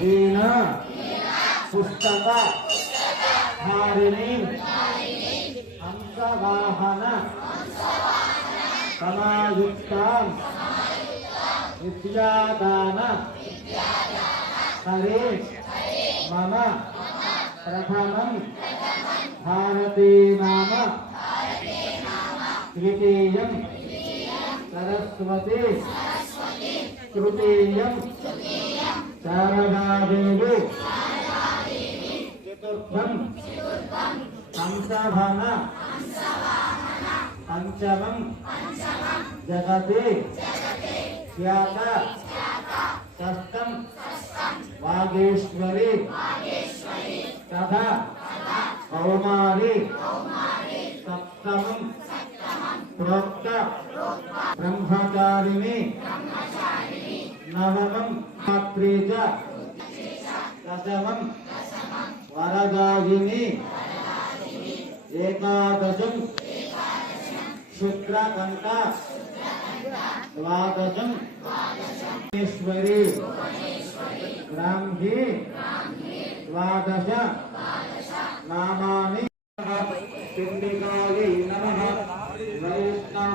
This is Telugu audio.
దీన పుస్తక ధారిణి హంసవాహన సమాయుక్తాం విద్యాదాన హరే మమ ప్రథమం భారతీ నామ ద్వితీయం సరస్వతి తృతీయం. శారదాదేవి. చతుర్థం. హంసభన పంచమం. జగతి. ఖ్యాత. షష్టం. వాగేశ్వరి. కథ. కౌమారి. బ్రహ్మచారిణి. నవమం మాత్రీ దశమం వరదాయిని. ఏకాదశం శుక్రకంఠ ద్వాదశం ఈశ్వరి బ్రాహ్మీ ద్వాదశ. నామాని. పిండికాయ.